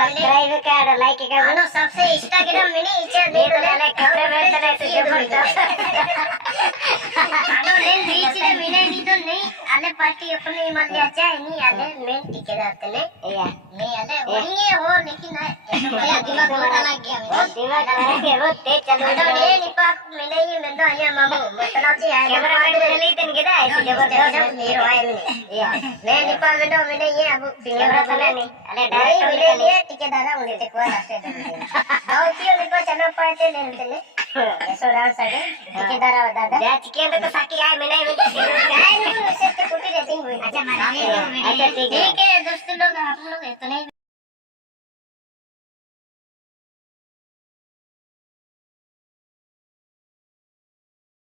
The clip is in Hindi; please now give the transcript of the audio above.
सब्सक्राइब कर लाइक कर ano सबसे इंस्टाग्राम में नहीं इच्छा दे दो ले कपड़े में चले से जबरदस्त ano लेन बीच में मिले नहीं तो नहीं आले पार्टी अपने ही मान लिया चाहे नहीं आले मेन टिके जाते ने या नहीं आले होंगे हो लेकिन है दिमाग थोड़ा लग गया मेरा दिमाग लगे वो तेज चल ano ले निपा मिले ही मैं तो आया मामू मतलब जी है कैमरा मैन चली तन के ऐसे जबरदस्त हीरो है मैंने या ले निपा में तो मिले ये अब कैमरा चला नहीं अरे डायरेक्ट डायरेक्ट मिले लिए टिके दादा मुझे ते कोई रास्ते दे दाव कियो निपा चना पाते लेते ने ऐसो राव सागे टिके दादा दादा जा चिकन तो साकी आए मैंने गाय नहीं उसे कुटी रहती हुई अच्छा ठीक है ठीक है दोस्त लोग आप लोग इतने